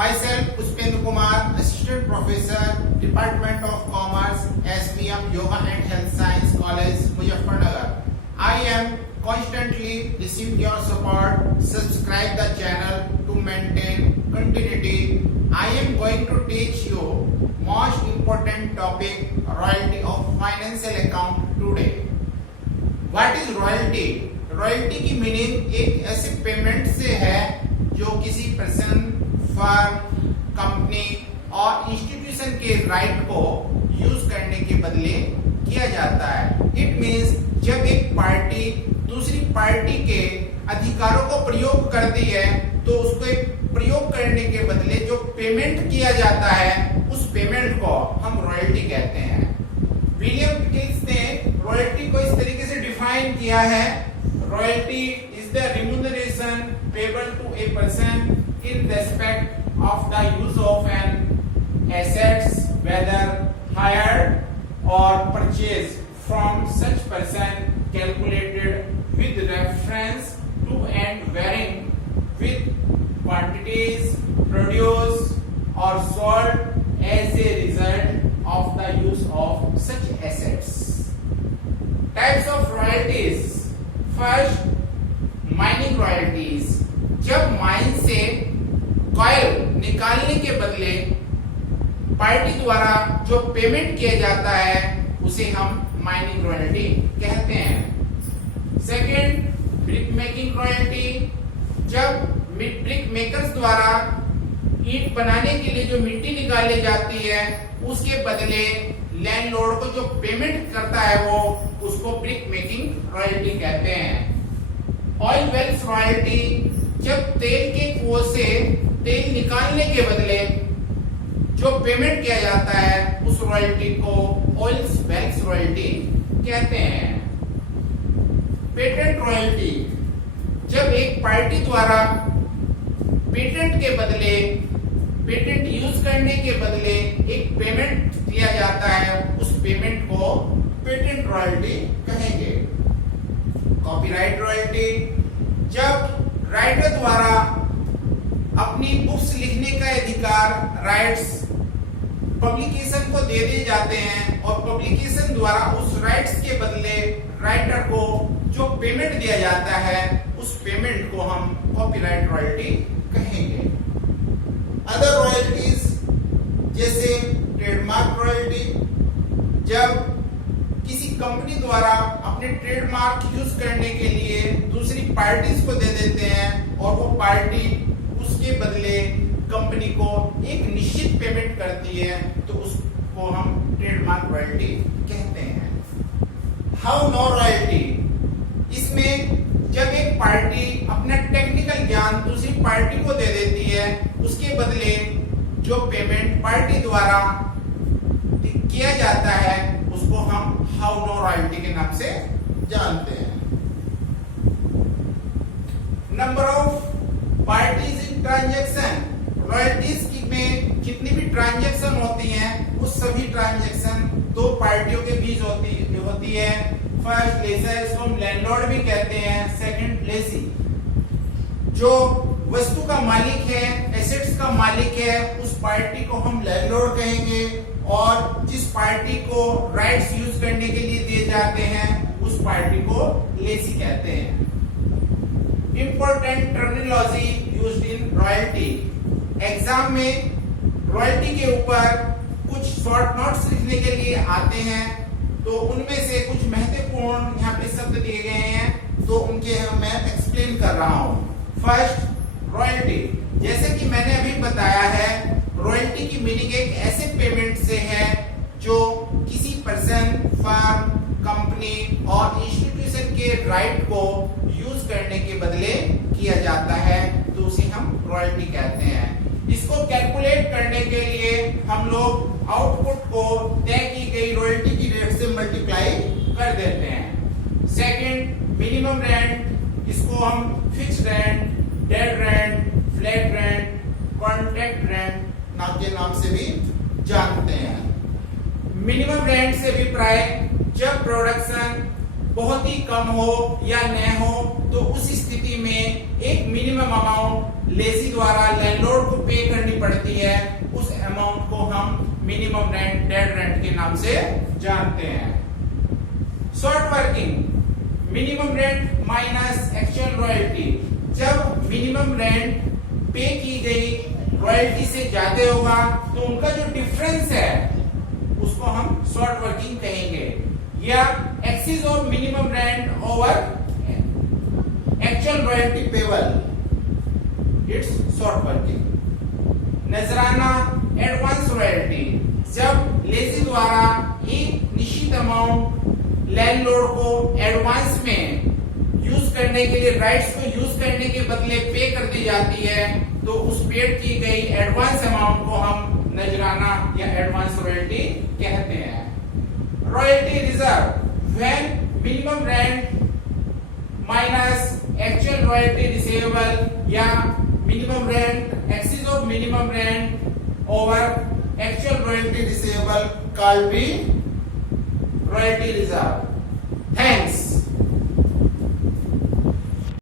Myself, Pushpendra Kumar, Assistant Professor, Department of Commerce, SPM Yoga and Health Science College, Muzaffarnagar. I am constantly receiving your support. Subscribe the channel to maintain continuity. I am going to teach you most important topic, royalty of financial account today. What is royalty? Royalty की meaning एक ऐसे payment से है जो किसी person, firm, company और institution के right को यूज करने के बदले किया जाता है। इट मींस जब एक पार्टी दूसरी पार्टी के अधिकारों को प्रयोग करती है तो उसको प्रयोग करने के बदले जो पेमेंट किया जाता है उस पेमेंट को हम रॉयल्टी कहते हैं। विलियम पिकल्स ने रॉयल्टी को इस तरीके से डिफाइन किया है, royalty is the remuneration payable to a person in respect of the use of an assets, whether hired or purchased from such person, calculated with reference to and varying with quantities produced or sold as a result of the use of such assets. Types of royalties. First, mining royalties. जब mine से coil निकालने के बदले party द्वारा जो payment किया जाता है उसे हम माइनिंग रॉयल्टी कहते हैं। Second, brick making royalty. जब ब्रिक मेकर्स द्वारा ईंट बनाने के लिए जो मिट्टी निकाली जाती है उसके बदले लैंडलॉर्ड को जो पेमेंट करता है वो उसको ब्रिक मेकिंग रॉयल्टी कहते हैं। Oil wells royalty. जब तेल के कुओं से तेल निकालने के बदले जो पेमेंट किया जाता है उस रॉयल्टी को ऑयल वेल्स रॉयल्टी कहते हैं। Patent royalty. जब एक पार्टी द्वारा पेटेंट के बदले पेटेंट यूज करने के बदले एक पेमेंट दिया जाता है उस पेमेंट को पेटेंट रॉयल्टी कहेंगे। Copyright royalty. जब राइटर द्वारा अपनी बुक्स लिखने का अधिकार, राइट्स पब्लिकेशन को दे दिए जाते हैं और पब्लिकेशन द्वारा उस राइट्स के बदले राइटर को जो पेमेंट दिया जाता है उस पेमेंट को हम कॉपीराइट रॉयल्टी कहेंगे। अदर रॉयल्टीज जैसे ट्रेडमार्क रॉयल्टी। जब किसी कंपनी द्वारा अपने ट्रेडमार्क यूज करने के लिए दूसरी पार्टीज को दे देते हैं और वो पार्टी उसके बदले कंपनी को एक निश्चित पेमेंट करती है तो उसको हम ट्रेडमार्क रॉयल्टी कहते हैं। How know royalty. इसमें जब एक पार्टी अपना टेक्निकल ज्ञान दूसरी पार्टी को दे देती है उसके बदले जो पेमेंट पार्टी द्वारा किया जाता है उसको हम हाउ नो रॉयल्टी के नाम से जानते हैं। Number of parties in transaction. Royalties में जितनी भी ट्रांजैक्शन होती हैं उस सभी ट्रांजैक्शन दो पार्टियों के बीच होती है। फर्स्ट लेसर, इसको हम लैंडलॉर्ड भी कहते हैं। सेकंड लेसी, जो वस्तु का मालिक है, एसेट्स का मालिक है, उस पार्टी को हम लैंडलॉर्ड कहेंगे और जिस पार्टी को राइट्स यूज करने के लिए दिए जाते हैं उस पार्टी को लेसी कहते हैं। Important terminology used in royalty. Exam में रॉयल्टी के ऊपर कुछ शॉर्ट नोट्स लिखने के लिए आते हैं तो उनमें से कुछ महत्वपूर्ण यहाँ पे शब्द दिए गए हैं तो उनके मैं एक्सप्लेन कर रहा हूँ। First, royalty. जैसे कि मैंने अभी बताया है रॉयल्टी की मीनिंग एक ऐसे पेमेंट से है जो किसी पर्सन, फर्म, कंपनी और इंस्टीट्यूशन के राइट को यूज करने के बदले किया जाता है तो उसे हम रॉयल्टी कहते हैं। इसको कैलकुलेट करने के लिए हम लोग आउटपुट को तय की गई रॉयल्टी की रेट से मल्टीप्लाई कर देते हैं। Second, minimum rent. इसको हम fixed rent, dead rent, flat rent, contract rent के नाम से भी जानते हैं। मिनिमम रेंट से अभिप्राय जब प्रोडक्शन बहुत ही कम हो या न हो तो उस स्थिति में एक मिनिमम अमाउंट लेसी द्वारा लैंडलॉर्ड को पे करनी पड़ती मिनिमम रेंट, डेड रेंट के नाम से जानते हैं। Short working, minimum rent minus actual royalty. जब मिनिमम रेंट पे की गई रॉयल्टी से ज्यादा होगा तो उनका जो डिफरेंस है उसको हम शॉर्ट वर्किंग कहेंगे, या axis of minimum rent over actual royalty payable, it's short working. नजराना एडवांस रॉयल्टी, जब लेजी द्वारा एक निश्चित अमाउंट लैंडलॉर्ड को एडवांस में यूज करने के लिए, राइट्स को यूज करने के बदले पे कर दी जाती है, तो उस पेड की गई एडवांस अमाउंट को हम नजराना या एडवांस रॉयल्टी कहते हैं। Royalty reserve, when minimum rent minus actual royalty receivable या minimum rent, excess of minimum rent over actual royalty receivable called be royalty reserve.